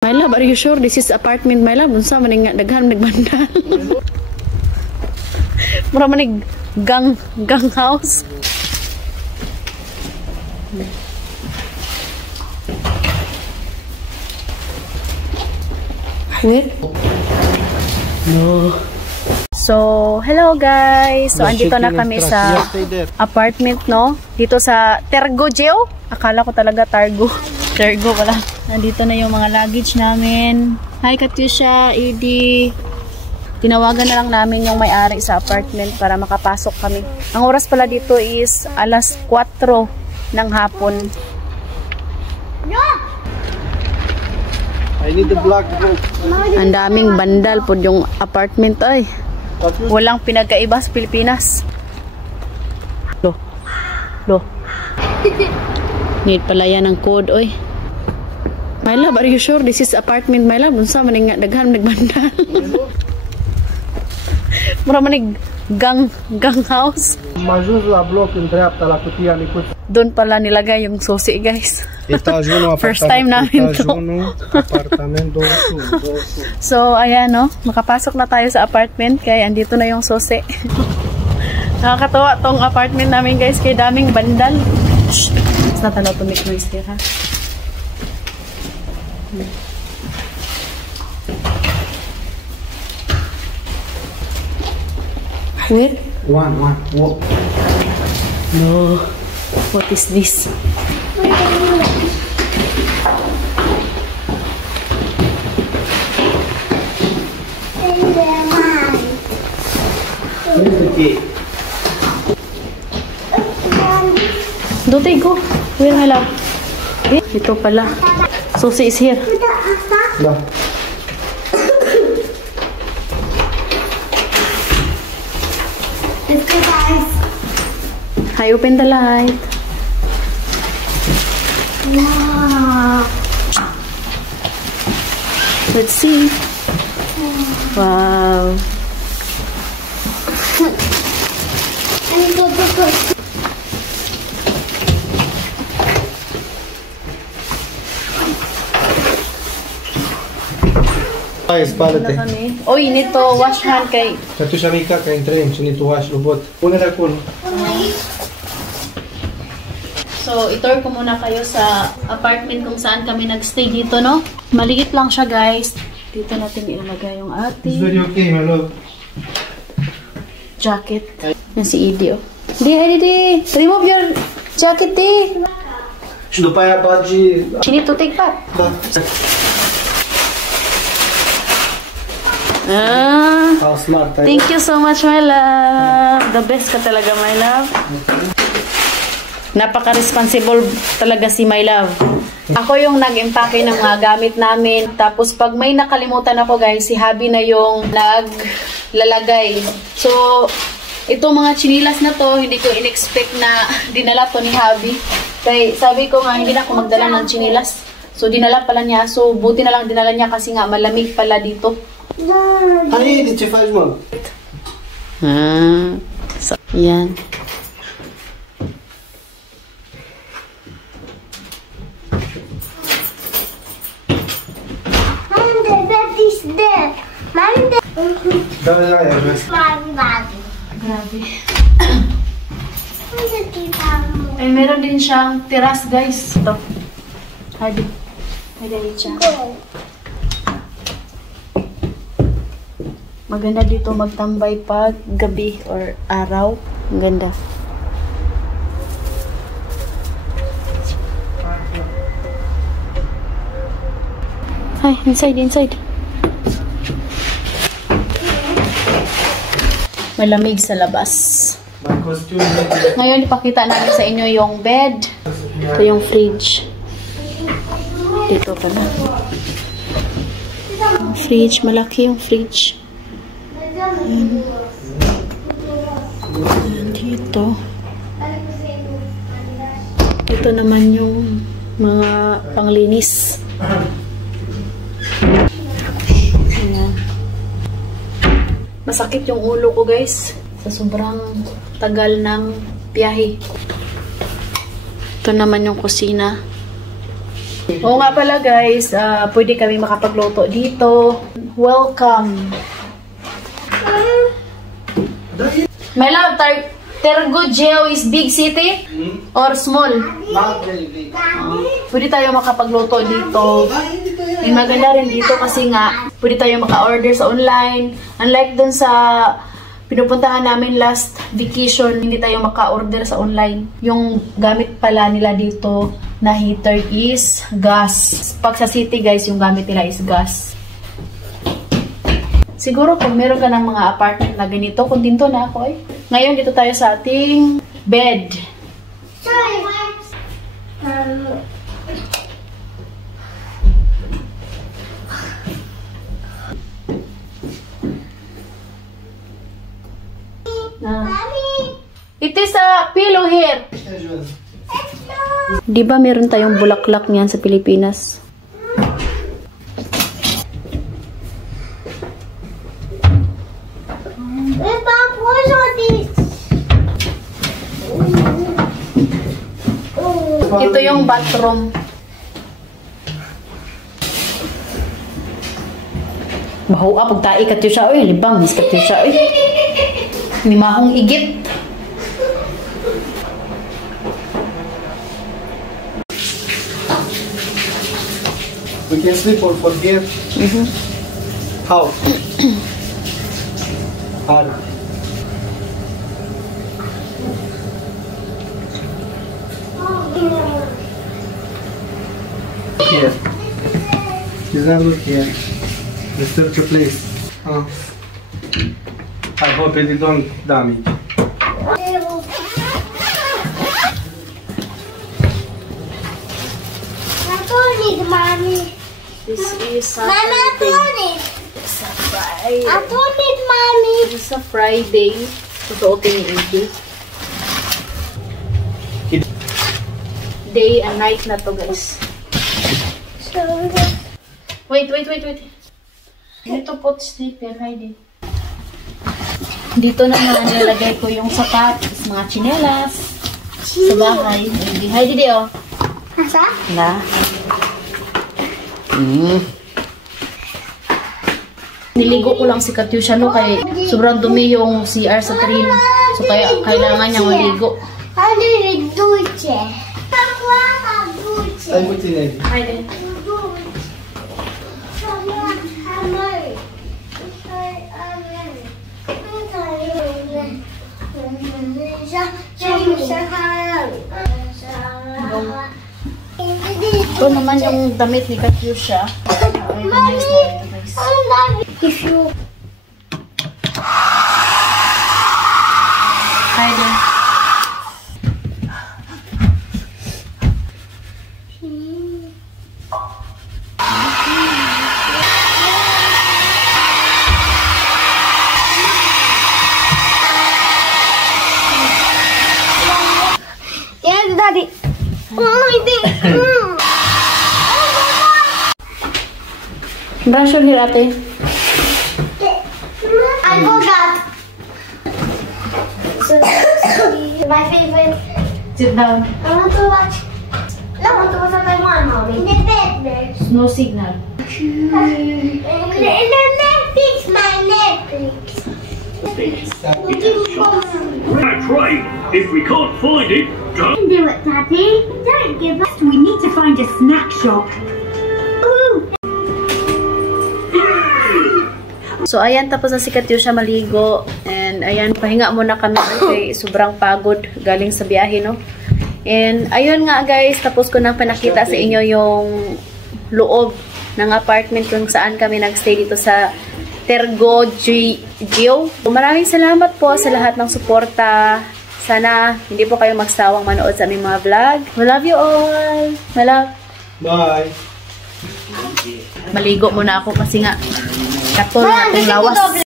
My love, are you sure this is apartment, my love? Unsa man nga daghan nagbandal? Mura man gang house. Wait. No. So, hello guys. So, andito na kami sa apartment, no? Dito sa Tergo, Geo. Akala ko talaga Targo. Tergo pala. Nandito na yung mga luggage namin. Hi, Katusha, Edie. Tinawagan na lang namin yung may-ari sa apartment para makapasok kami. Ang oras pala dito is alas 4 ng hapon. I need the black book. Ang daming bandal po yung apartment ay. Walang pinagkaiba sa Pilipinas. Lo. Need pala yan ng code, oy. My love, are you sure this is apartment, my love? Unsa man nga daghan nagbandal? Mura man gang house. Majus la bloc în dreapta la cutia micuță. Doon pala nilagay yung susi, guys. Etajul 1, First time namin to. Apartament 2. So, ayan, no. Makapasok na tayo sa apartment kaya andito na yung susi. Nakakatawa tong apartment namin, guys, kay daming bandal. Shh. It's not allowed to make noise here, ha? Wait. One. Walk. No. What is this? Where's the key? Don't they go? Where, my love? Eh, ito pala. Susi is here. Da. Let's go, guys. Hi, open the light. Wow. Let's see. Wow. And go. Hai, spală-te. Oh, you need to wash hand kay. Cătușa mica, ca intrăm, you need to wash robot. Pune-te acolo. So, itour ko muna kayo sa apartment kung saan kami nagstay dito, no? Maliit lang siya, guys. Dito natin ilalagay yung It's ating very okay, my love. jacket. Yan si Edie, oh. Di, remove your jacket, di. Și după aia bagi... You need to take bath. Da. How smart I am. Thank you so much, my love. The best ka talaga, my love. Napaka-responsible talaga si my love. Ako yung nag-impake ng mga gamit namin. Tapos pag may nakalimutan ako, guys, si Habi na yung naglalagay. So, itong mga chinilas na to, hindi ko in-expect na dinala to ni Habi. Kaya sabi ko nga, hindi na ako magdala ng chinilas. So, dinala pala niya. So, buti na lang dinala niya kasi nga malamig pala dito. Hai, de ce faci, mă? So, yan. Da, aia, vezi. Grabe. Eh, meron din siyang terrace, guys. Ito. Hadi. Hadi siya. Maganda dito magtambay pag gabi or araw. Ang ganda. Hi, inside. Malamig sa labas. Ngayon, ipakita namin sa inyo yung bed. Ito yung fridge. Dito pa na. Yung fridge, malaki yung fridge. Ayan, dito. Ito naman yung mga panglinis. Ayan. Masakit yung ulo ko, guys. Sa sobrang tagal ng biyahe. Ito naman yung kusina. Oo nga pala guys, pwede kami makapagluto dito. Welcome. My love, Tergo Geo is big city or small? Pwede tayo makapagluto dito. Yung maganda rin dito kasi nga pwede tayo maka-order sa online. Unlike dun sa pinupuntahan namin last vacation, hindi tayo maka-order sa online. Yung gamit pala nila dito na heater is gas. Pag sa city guys, yung gamit nila is gas. Siguro kung meron ka ng mga apartment na ganito, kontento na ako eh. Ngayon dito tayo sa ating bed. Sorry. It is a pillow here. Di ba meron tayong bulaklak niyan sa Pilipinas? Ito yung bathroom. Bahaw pag tae katyo siya. Uy, libang. Mas katyo siya. Uy. Mimahong igit. We can sleep or forget. How? Hard. Here. Is that look here? Disturb the place. I hope it don't damage. Mommy. This is Mama, I want it. It's a Friday. I want it, Mommy. It's a Friday. Susuotin ni Iggy. Day and night na to guys. Wait. Dito po sleeper, Friday. Dito naman nilagay ko yung sapatos, mga tsinelas sa bahay. Hi, Didi, oh. Nasa? Na. Niligo ko lang si Katyusha no kay sobrang dumi yung CR sa train. So kaya kailangan niyang maligo. Ano yung dulce? Ay, mo tinay. Hi, Didi. Ito naman yung damit ni Katyusha. Ay, nice na ito guys. If you Hi, Didi. Yes, Daddy. Hindi. Brush your hair, ate. I forgot. So, my favorite. Sit down. I want to watch. I want to watch on Taiwan, Mommy. In the bed, there's. No signal. In the Netflix, my Netflix. That's right. If we can't find it, go. Can do it, Daddy. Don't give up. We need to find a snack shop. Ooh. So, ayan, tapos na si Katyusha maligo. And, ayan, pahinga muna kami kasi sobrang pagod galing sa biyahe, no? And, ayun nga, guys, tapos ko nang pinakita sa inyo yung loob ng apartment kung saan kami nagstay dito sa Tergo Geo. Maraming salamat po sa lahat ng suporta. Sana hindi po kayo magsawang manood sa aming mga vlog. We love you all. My love. Bye. Maligo muna ako kasi nga katol na itong lawas.